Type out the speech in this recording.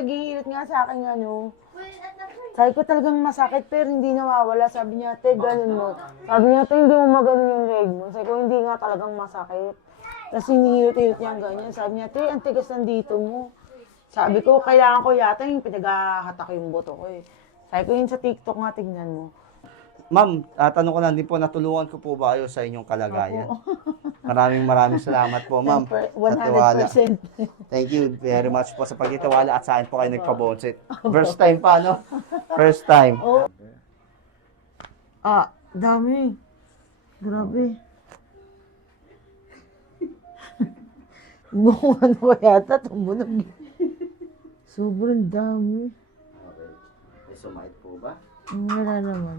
naghihilot nga sa akin, ano. Sabi ko talagang masakit, pero hindi nawawala. Sabi niya, te, ganun mo. Sabi niya, te, hindi mo maganon yung leg mo. Sabi ko, hindi nga talagang masakit. Tapos hinihilot-hilot niya ganyan. Sabi niya, te, ang tigas nandito mo. Sabi ko, kailangan ko yata yung pinaghahatak yung boto ko eh. Sabi ko, yun sa TikTok nga, tignan mo. Ma'am, tatanong ko lang din po, natulungan ko po ba kayo sa inyong kalagayan? Maraming salamat po, ma'am, sa tiwala. 100%. Thank you very much po sa pagtitiwala at sa akin po kayo nagpabonsit. First time pa, no? First time. Oh. Ah, dami. Grabe. Bungan ko yata, tumunog. Sobrang dami. Okay. Sumait po ba? Wala naman.